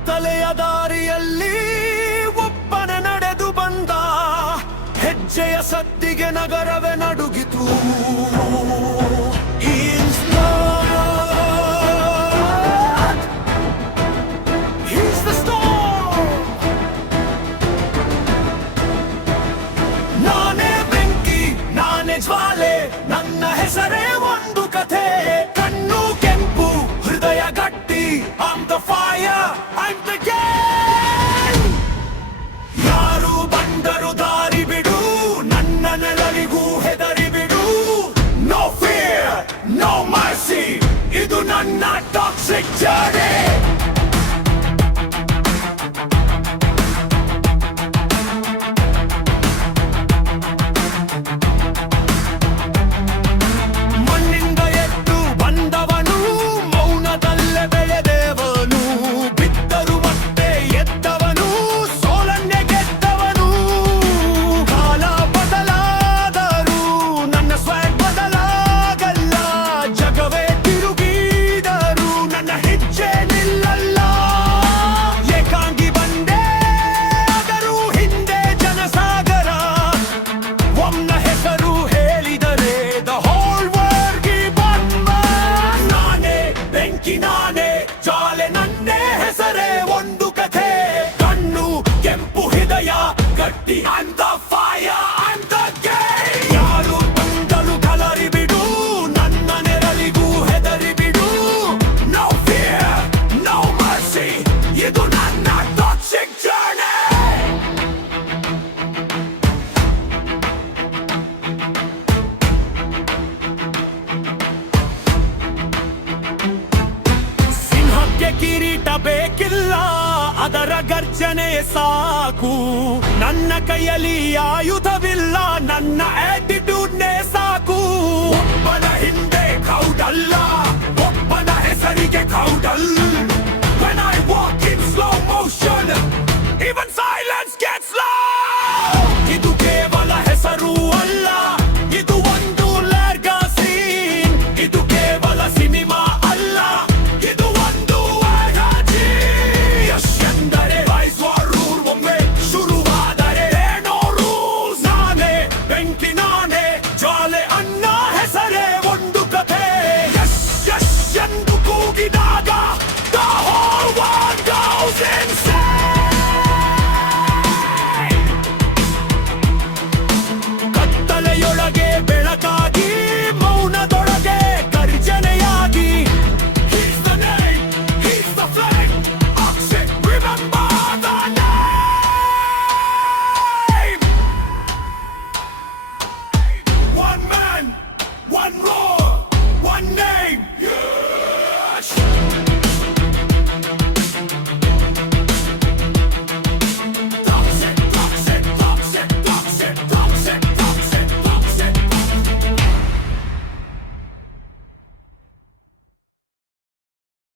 ಕತ್ತಲೆಯ ದಾರಿಯಲ್ಲಿ ಒಬ್ಬನ ನಡೆದು ಬಂದ. ಹೆಜ್ಜೆಯ ಸದ್ದಿಗೆ ನಗರವೇ ನಡುಗಿತು. ನಾನೇ ಬೆಂಕಿ, ನಾನೇ ಜ್ವಾಲೆ, ನನ್ನ ಹೆಸರೇ ಒಂದು ಕಥೆ. ಕಣ್ಣು ಕೆಂಪು, ಹೃದಯ ಗಟ್ಟಿ, I'm the fire, I'm the game. ಯಾರು ಬಂದರು ದಾರಿ ಬಿಡು, ನನ್ನ ನೆರಳಿಗೂ ಹೆದರಿ ಬಿಡು. No fear, no mercy, ಇದು ನನ್ನ ಟಾಕ್ಸಿಕ್ ಜರ್ನಿ. ನಾನೇ ಜ್ವಾಲೆ, ನನ್ನೇ ಹೆಸರೇ ಒಂದು ಕಥೆ. ಕಣ್ಣು ಕೆಂಪು, ಹೃದಯ ಗಟ್ಟಿ, I'm the fire, I'm the game. ಯಾರು ಬಂದರು ಕಲರಿ ಬಿಡು, ನನ್ನ ನೆರಳಿಗೂ ಹೆದರಿ ಬಿಡು. No fear, no mercy, ಇದು ನನ್ನ ಟಾಕ್ಸಿಕ್ ಜರ್ನಿ. ಕಿರೀಟ ಬೇಕಿಲ್ಲ, ಅದರ ಗರ್ಜನೆ ಸಾಕು. ನನ್ನ ಕೈಯಲ್ಲಿ ಆಯುಧವಿಲ್ಲ, ನನ್ನ ಆಟಿಟ್ಯೂಡ್ನೇ ಸಾಕು. ಒಬ್ಬನ ಹಿಂದೆ ಕ್ರೌಡ್ ಅಲ್ಲ, ಒಬ್ಬನ ಹೆಸರಿಗೆ ಕ್ರೌಡ್ ಅಲ್ಲ.